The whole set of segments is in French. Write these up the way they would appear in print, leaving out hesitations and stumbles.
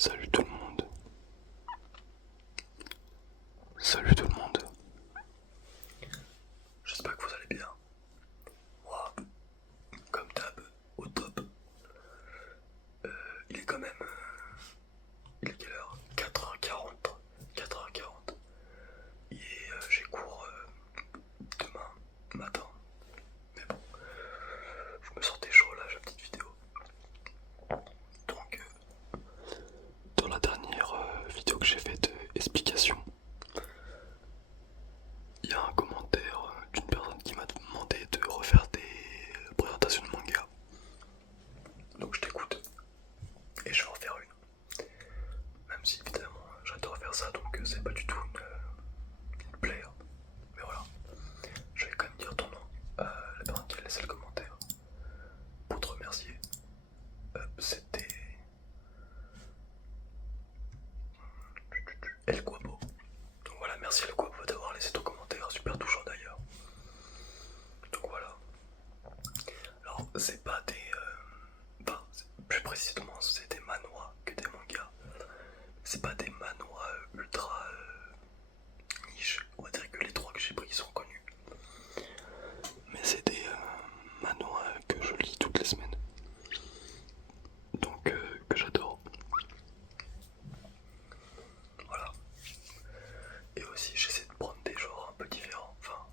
Salut tout le monde. Salut tout le monde. J'espère que vous allez bien. Moi, comme d'hab, au top. Il est quand même... il est quelle heure? 4h40. 4h40. Et j'ai cours demain matin. Mais bon, je me sentais chaud là, j'ai une petite vidéo. Donc, dans la dernière vidéo que j'ai faite d'explication, il y a un commentaire d'une personne qui m'a demandé de refaire des présentations de manga. Donc je t'écoute et je vais en faire une. Même si évidemment j'adore faire ça, donc c'est pas du tout une plaie. Mais voilà, je vais quand même dire ton nom à la personne qui a laissé le commentaire pour te remercier. C'était El Guapo. Donc voilà, merci El Guapo d'avoir laissé ton commentaire, super touchant d'ailleurs. Donc voilà. Alors c'est pas des... enfin, plus précisément c'est des manhwas que des mangas. C'est pas des manhwas ultra niche. On va dire que les trois que j'ai pris sont connus. Mais c'est des manhwas que je lis toutes les semaines. Donc que j'adore. Voilà. Et aussi j'essaie de prendre des genres un peu différents. Enfin,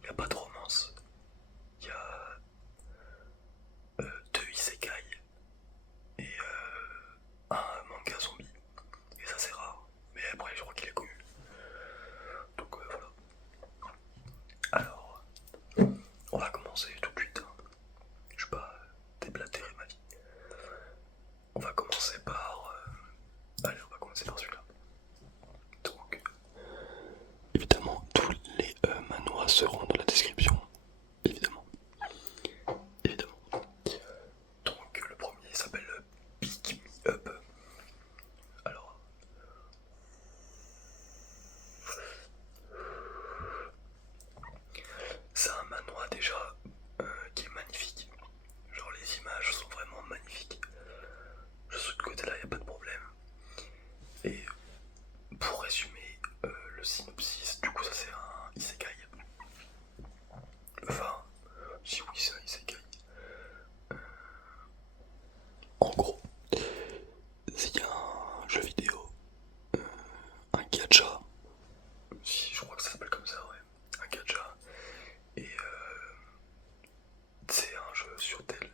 il n'y a pas de romance. Il y a deux isekai et un manga zombie. Et ça c'est rare. Mais après je crois qu'il est connu. Donc voilà. Alors, on va commencer tout de suite. Je vais pas déblatérer ma vie. On va commencer par... allez, on va commencer par celui-là. Donc, évidemment, tous les manhwas seront dans la description. Évidemment. Évidemment. Donc, le premier s'appelle Pick Me Up. Alors... c'est un manhwa déjà qui est magnifique. Genre les images sont vraiment magnifiques. De ce côté-là, il n'y a pas de problème. Et pour résumer le synopsis, du coup ça c'est un isekai. Enfin, si oui c'est un isekai. En gros, il y a un jeu vidéo, un gacha. Si, je crois que ça s'appelle comme ça, ouais. Un gacha. Et c'est un jeu sur tel.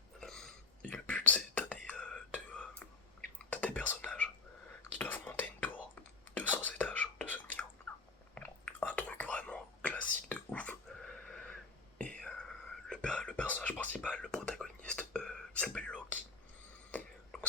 Et le but c'est t'as des personnages qui doivent monter une tour, 200 étages de souvenirs. Un truc vraiment classique de ouf. Et le personnage principal, le protagoniste, il s'appelle Loki. Donc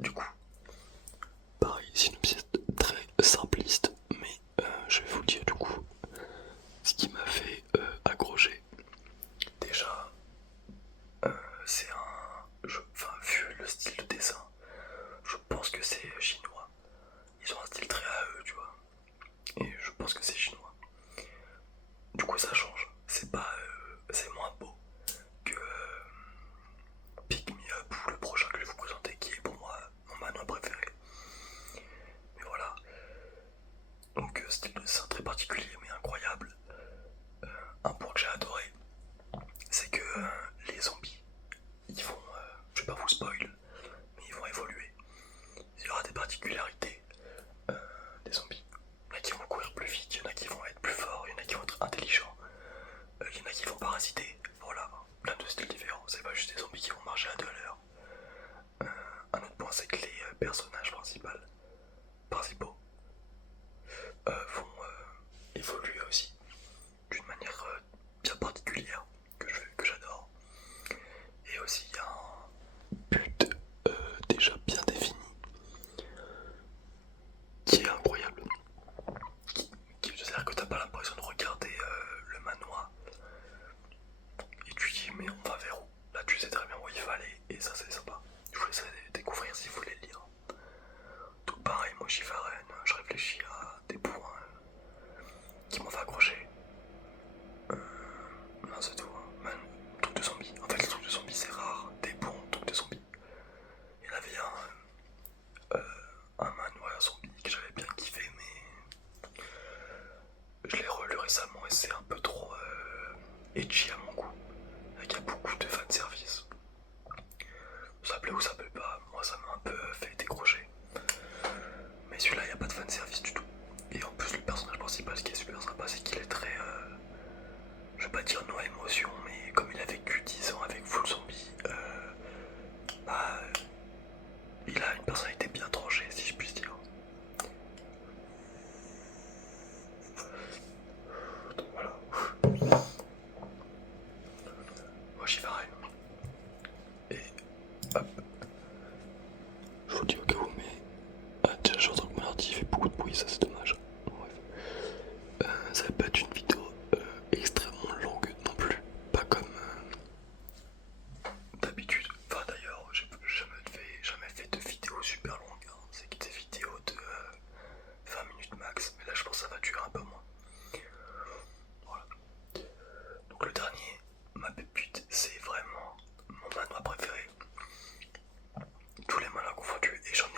Du coup, pareil, synopsis très simpliste, mais je vais vous dire du coup ce qui m'a fait accrocher. Déjà, c'est un. Enfin, vu le style de dessin, je pense que c'est chinois. Ils ont un style très à eux, tu vois. Et je pense que c'est chinois. Du coup, ça change. C'est pas. C'est moins beau que Pick Me Up ou le prochain que je vais vous présenter, qui est pour moi mon manoir préféré. Mais voilà. Donc, style de dessin très particulier, mais incroyable. Un point que j'ai adoré, c'est que les zombies, ils vont. Je vais pas vous spoil, mais ils vont évoluer. Il y aura des particularités des zombies. Il y en a qui vont courir plus vite, il y en a qui vont être plus forts, il y en a qui vont être intelligents, il y en a qui vont parasiter. Voilà, plein de styles différents. C'est pas juste des zombies qui vont marcher à 2 à l'heure. Un autre point, c'est que les personnages principaux vont évoluer aussi d'une manière bien particulière que j'adore. Et aussi, il y a un but déjà bien défini qui est incroyable. C'est-à-dire que t'as pas l'impression de regarder le manoir et tu dis mais on va vers où? Là tu sais très bien où il va aller et ça c'est sympa. Je vous laisserai découvrir si vous voulez le lire. Tout pareil, moi Shivaren, je réfléchis à des points qui m'ont fait accrocher. Non c'est tout, hein. Man, truc de zombie. En fait les trucs de zombie c'est rare, des bons trucs de zombie. Il y en avait un manoir zombie que j'avais bien kiffé mais je l'ai relu récemment et c'est un peu trop edgy à mon goût. Il y a beaucoup de fanservice. Ça plaît ou ça plaît pas, moi ça m'a un peu fait décrocher. Mais celui-là, il n'y a pas de fanservice du tout. Et en plus, le personnage principal, ce qui est super sympa, c'est qu'il est très. Je vais pas dire no émotion, mais comme il a vécu 10 ans avec Full Zombie, bah, il a une personnalité bien tranchée, si je puis dire. Donc voilà. Moi j'y vais rien. Et hop, je vous dis au cas où, mais. Ah, déjà, j'entends que mon ordi fait beaucoup de bruit, ça c'est dommage. Bref. Ça va pas être une vidéo extrêmement longue non plus. Pas comme d'habitude. Enfin, d'ailleurs, j'ai jamais fait de vidéos super longues. Hein. C'est que des vidéos de 20 minutes max. Mais là, je pense que ça va durer un peu moins. Voilà. Donc, le dernier, ma pépite, c'est vraiment mon manoir préféré. Tous les mangas confondus. Et j'en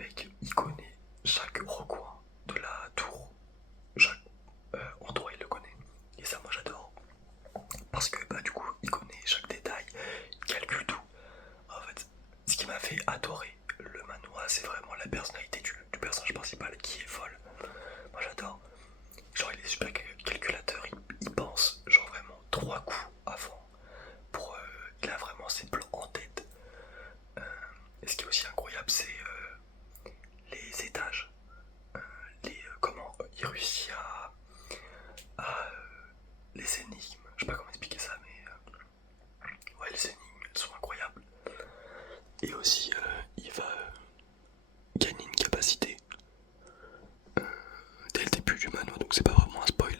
mec, il connaît chaque recoin de la tour, chaque endroit il le connaît. Et ça moi j'adore. Parce que bah du coup il connaît chaque détail, il calcule tout. En fait, ce qui m'a fait adorer le manoir, c'est vraiment la personnalité du personnage principal qui est folle. Moi j'adore. Genre il est super calculateur, il pense genre vraiment 3 coups avant pour il a vraiment ses plans en tête. Et ce qui est aussi incroyable c'est les étages, comment il réussit à les énigmes, je sais pas comment expliquer ça mais ouais les énigmes elles sont incroyables. Et aussi il va gagner une capacité dès le début du manoir, donc c'est pas vraiment un spoil,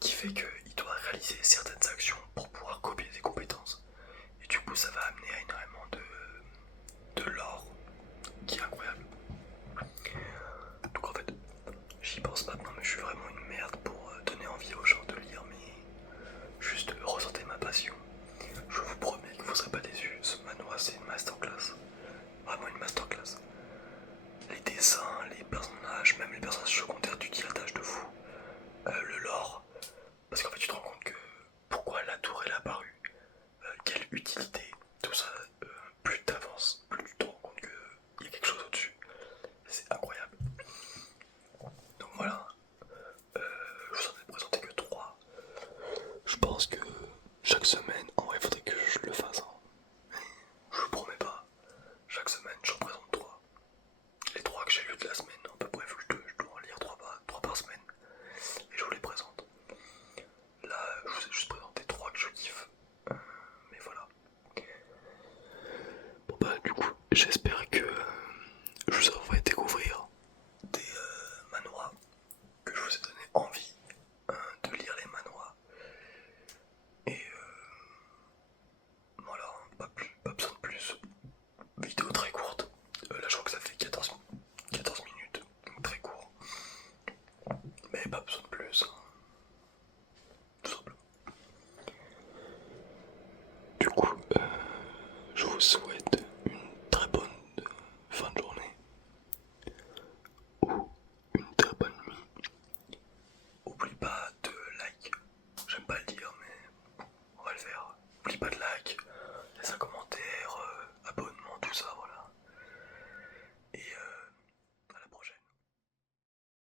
qui fait qu'il doit réaliser certaines actions pour pouvoir copier des compétences. Et du coup, ça va amener à énormément de lore qui est incroyable. Donc en fait, j'y pense maintenant, mais je suis vraiment une merde pour donner envie aux gens de lire, mais juste ressentez ma passion. Je vous promets que vous serez pas déçus. Ce manoir, c'est une masterclass. Vraiment une masterclass. Les dessins, les personnages, même les personnages secondaires du Diata,